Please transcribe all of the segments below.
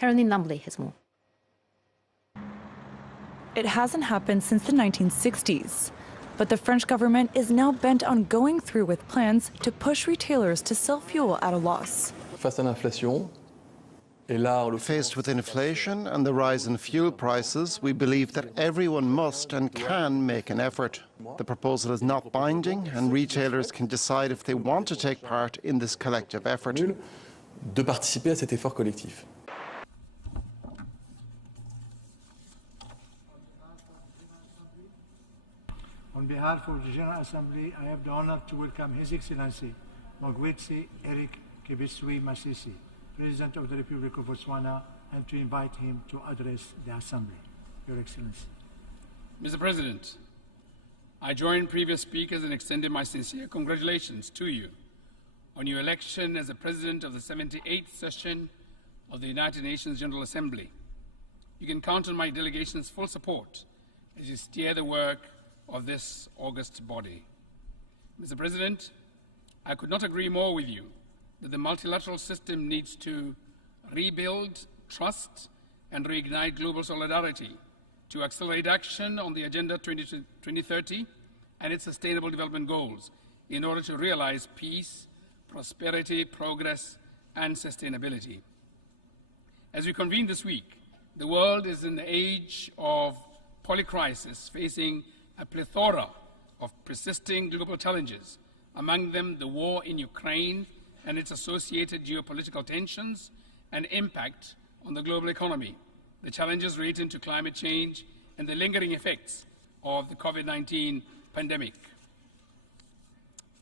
Caroline Lambley has more. It hasn't happened since the 1960s, but the French government is now bent on going through with plans to push retailers to sell fuel at a loss. Faced with inflation and the rise in fuel prices, we believe that everyone must and can make an effort. The proposal is not binding, and retailers can decide if they want to take part in this collective effort. De participer à cet effort collectif. On behalf of the General Assembly, I have the honor to welcome His Excellency MOKGWEETSI MASISI, President of the Republic of Botswana, and to invite him to address the Assembly. Your Excellency. Mr. President, I join previous speakers in extending my sincere congratulations to you on your election as the President of the 78th session of the United Nations General Assembly. You can count on my delegation's full support as you steer the work of this august body. Mr. President, I could not agree more with you that the multilateral system needs to rebuild trust and reignite global solidarity to accelerate action on the Agenda 2030 and its Sustainable Development Goals in order to realize peace, prosperity, progress, and sustainability. As we convene this week, the world is in the age of polycrisis, facing a plethora of persisting global challenges, among them the war in Ukraine and its associated geopolitical tensions and impact on the global economy, the challenges relating to climate change, and the lingering effects of the COVID-19 pandemic.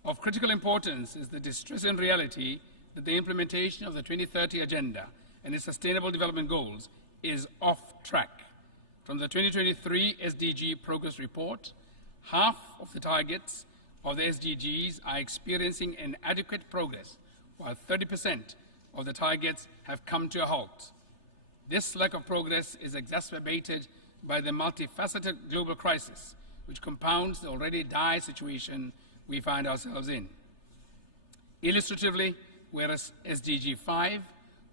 Of critical importance is the distressing reality that the implementation of the 2030 Agenda and its Sustainable Development Goals is off track. From the 2023 SDG Progress Report, half of the targets of the SDGs are experiencing inadequate progress, while 30% of the targets have come to a halt. This lack of progress is exacerbated by the multifaceted global crisis, which compounds the already dire situation we find ourselves in. Illustratively, whereas SDG 5,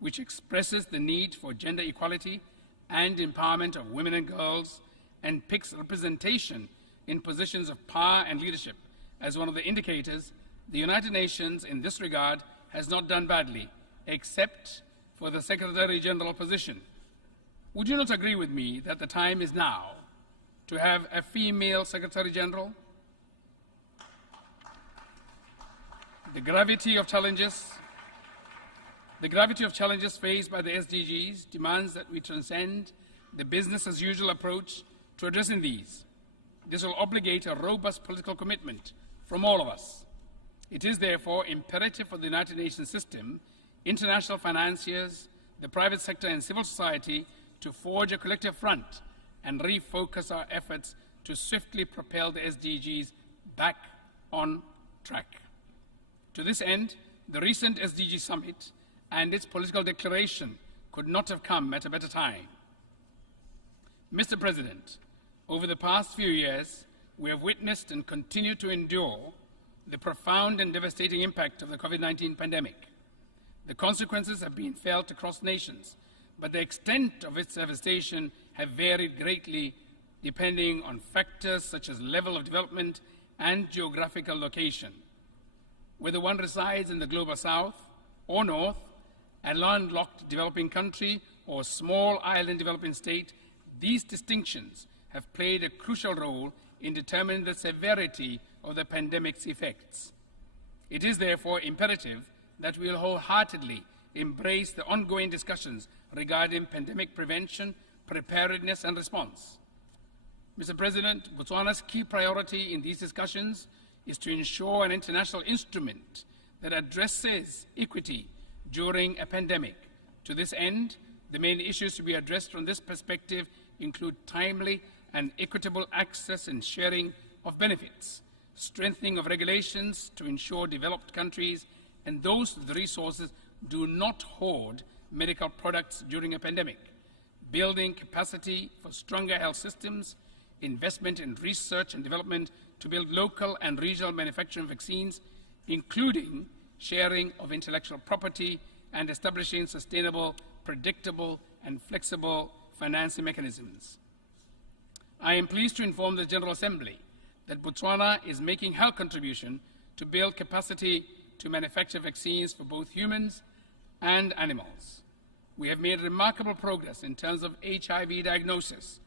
which expresses the need for gender equality and empowerment of women and girls, and picks representation in positions of power and leadership as one of the indicators, the United Nations in this regard has not done badly, except for the Secretary General position. Would you not agree with me that the time is now to have a female Secretary General? The gravity of challenges faced by the SDGs demands that we transcend the business-as-usual approach to addressing these. This will obligate a robust political commitment from all of us. It is therefore imperative for the United Nations system, international financiers, the private sector and civil society to forge a collective front and refocus our efforts to swiftly propel the SDGs back on track. To this end, the recent SDG Summit and its political declaration could not have come at a better time. Mr. President, over the past few years, we have witnessed and continue to endure the profound and devastating impact of the COVID-19 pandemic. The consequences have been felt across nations, but the extent of its devastation have varied greatly depending on factors such as level of development and geographical location. Whether one resides in the global south or north, a landlocked developing country or small island developing state, these distinctions have played a crucial role in determining the severity of the pandemic's effects. It is therefore imperative that we will wholeheartedly embrace the ongoing discussions regarding pandemic prevention, preparedness and response. Mr. President, Botswana's key priority in these discussions is to ensure an international instrument that addresses equity during a pandemic. To this end, the main issues to be addressed from this perspective include timely and equitable access and sharing of benefits, strengthening of regulations to ensure developed countries and those with the resources do not hoard medical products during a pandemic, building capacity for stronger health systems, investment in research and development to build local and regional manufacturing vaccines, including sharing of intellectual property and establishing sustainable predictable and flexible financing mechanisms. I am pleased to inform the General Assembly that Botswana is making health contribution to build capacity to manufacture vaccines for both humans and animals. We have made remarkable progress in terms of HIV diagnosis,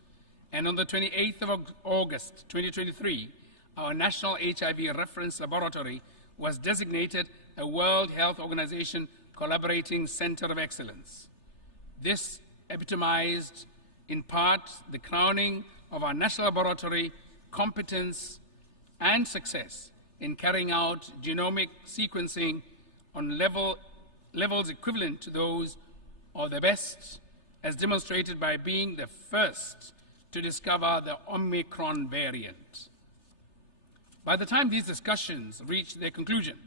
and on the 28th of August 2023, our National HIV Reference Laboratory was designated a World Health Organization Collaborating Center of Excellence. This epitomized, in part, the crowning of our national laboratory competence and success in carrying out genomic sequencing on levels equivalent to those of the best, as demonstrated by being the first to discover the Omicron variant. By the time these discussions reach their conclusion,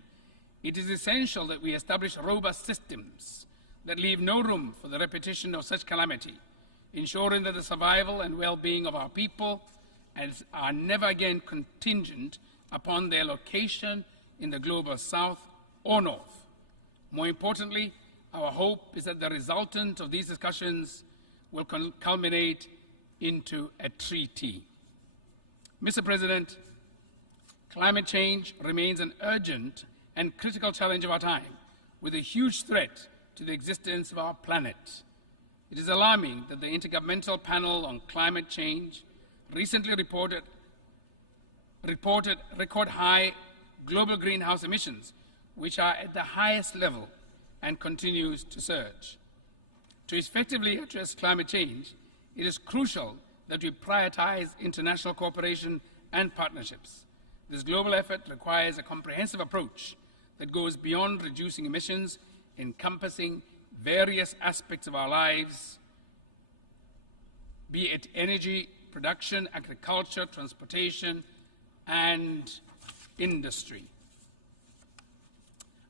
it is essential that we establish robust systems that leave no room for the repetition of such calamity, ensuring that the survival and well-being of our people are never again contingent upon their location in the global south or north. More importantly, our hope is that the resultant of these discussions will culminate into a treaty. Mr. President, climate change remains an urgent and critical challenge of our time, with a huge threat to the existence of our planet. It is alarming that the Intergovernmental Panel on Climate Change recently reported record high global greenhouse emissions, which are at the highest level and continues to surge. To effectively address climate change, it is crucial that we prioritize international cooperation and partnerships. This global effort requires a comprehensive approach that goes beyond reducing emissions, encompassing various aspects of our lives, be it energy, production, agriculture, transportation, and industry.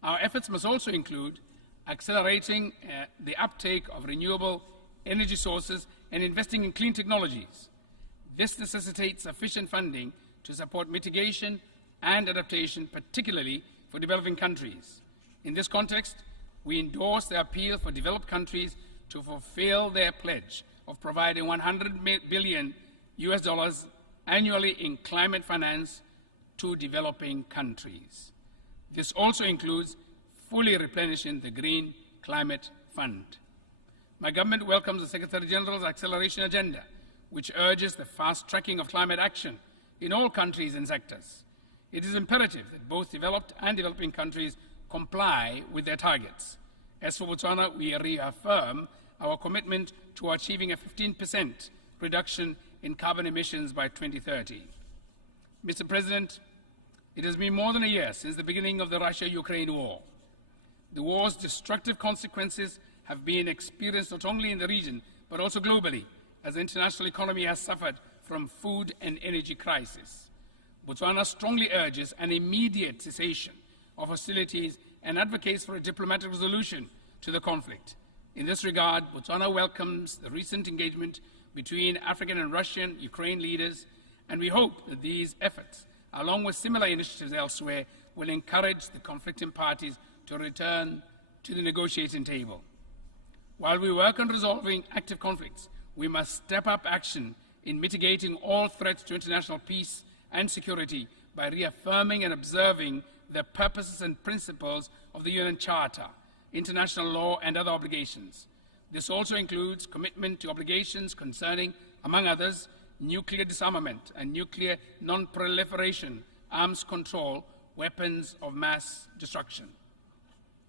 Our efforts must also include accelerating the uptake of renewable energy sources and investing in clean technologies. This necessitates sufficient funding to support mitigation and adaptation, particularly for developing countries. In this context, we endorse the appeal for developed countries to fulfill their pledge of providing $100 billion annually in climate finance to developing countries. This also includes fully replenishing the Green Climate Fund. My government welcomes the Secretary General's acceleration agenda, which urges the fast tracking of climate action in all countries and sectors. It is imperative that both developed and developing countries comply with their targets. As for Botswana, we reaffirm our commitment to achieving a 15% reduction in carbon emissions by 2030. Mr. President, it has been more than a year since the beginning of the Russia-Ukraine war. The war's destructive consequences have been experienced not only in the region, but also globally, as the international economy has suffered from food and energy crisis. Botswana strongly urges an immediate cessation of hostilities and advocates for a diplomatic resolution to the conflict. In this regard, Botswana welcomes the recent engagement between African and Russian Ukraine leaders, and we hope that these efforts, along with similar initiatives elsewhere, will encourage the conflicting parties to return to the negotiating table. While we work on resolving active conflicts, we must step up action in mitigating all threats to international peace and security by reaffirming and observing the purposes and principles of the UN Charter, international law, and other obligations. This also includes commitment to obligations concerning, among others, nuclear disarmament and nuclear non-proliferation, arms control, weapons of mass destruction.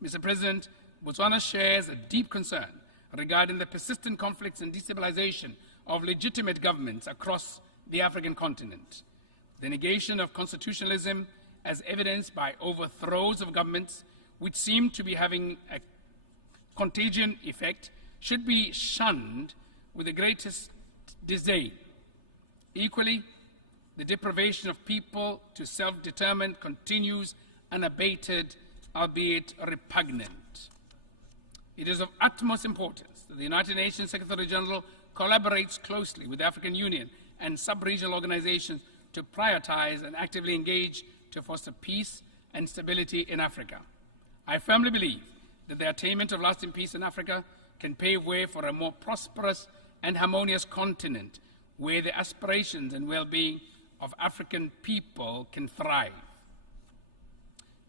Mr. President, Botswana shares a deep concern regarding the persistent conflicts and destabilization of legitimate governments across the African continent. The negation of constitutionalism, as evidenced by overthrows of governments which seem to be having a contagion effect, should be shunned with the greatest disdain. Equally, the deprivation of people to self-determine continues unabated, albeit repugnant. It is of utmost importance that the United Nations Secretary General collaborates closely with the African Union and sub-regional organizations to prioritize and actively engage to foster peace and stability in Africa. I firmly believe that the attainment of lasting peace in Africa can pave way for a more prosperous and harmonious continent where the aspirations and well-being of African people can thrive.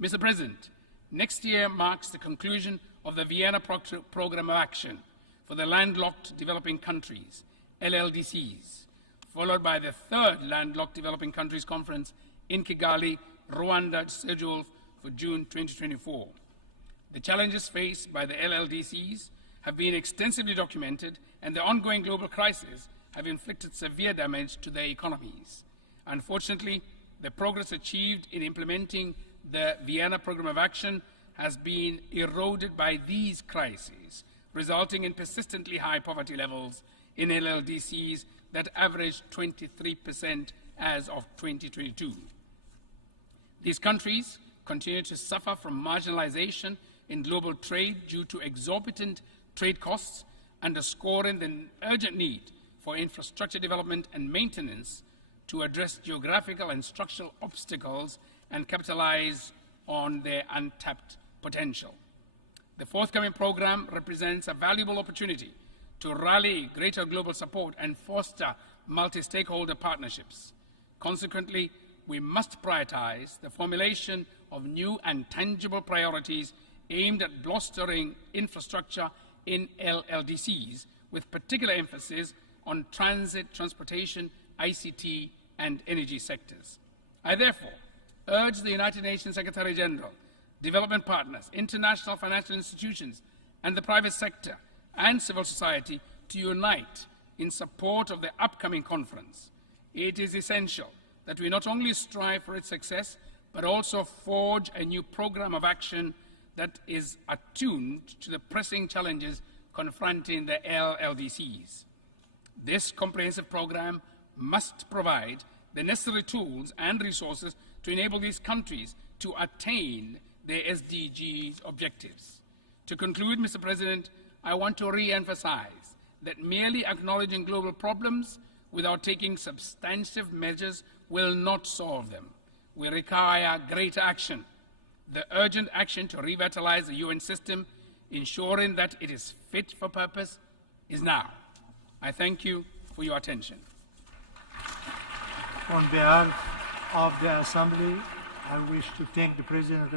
Mr. President, next year marks the conclusion of the Vienna Programme of Action for the Landlocked Developing Countries, LLDCs, followed by the third Landlocked Developing Countries Conference in Kigali, Rwanda, scheduled for June 2024. The challenges faced by the LLDCs have been extensively documented, and the ongoing global crisis have inflicted severe damage to their economies. Unfortunately, the progress achieved in implementing the Vienna Programme of Action has been eroded by these crises, resulting in persistently high poverty levels in LLDCs that averaged 23% as of 2022. These countries continue to suffer from marginalization in global trade due to exorbitant trade costs, underscoring the urgent need for infrastructure development and maintenance to address geographical and structural obstacles and capitalize on their untapped potential. The forthcoming program represents a valuable opportunity to rally greater global support and foster multi-stakeholder partnerships. Consequently, we must prioritize the formulation of new and tangible priorities aimed at bolstering infrastructure in LLDCs, with particular emphasis on transit, transportation, ICT, and energy sectors. I therefore urge the United Nations Secretary General, development partners, international financial institutions, and the private sector and civil society to unite in support of the upcoming conference. It is essential that we not only strive for its success, but also forge a new program of action that is attuned to the pressing challenges confronting the LLDCs. This comprehensive program must provide the necessary tools and resources to enable these countries to attain their SDGs objectives. To conclude, Mr. President, I want to re-emphasize that merely acknowledging global problems without taking substantive measures will not solve them. We require greater action. The urgent action to revitalize the UN system, ensuring that it is fit for purpose, is now. I thank you for your attention. On behalf of the Assembly, I wish to thank the President of the